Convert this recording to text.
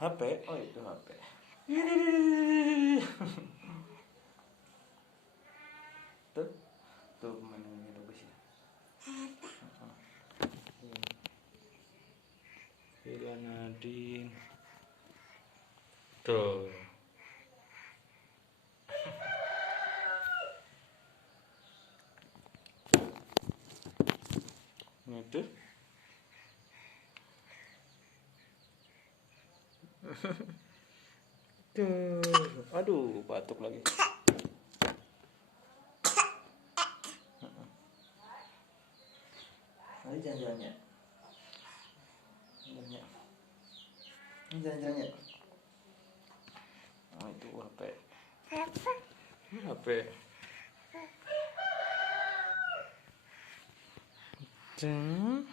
HP, oh itu HP. Tuh, tuh mainannya bagus ya. Bella Nadine. Tuh. Itu. Tuh, aduh, batuk lagi. Ayo jalan-jalan ya. Jalan ya. Ini jalan-jalan ya. Oh itu HP. HP. Ceng.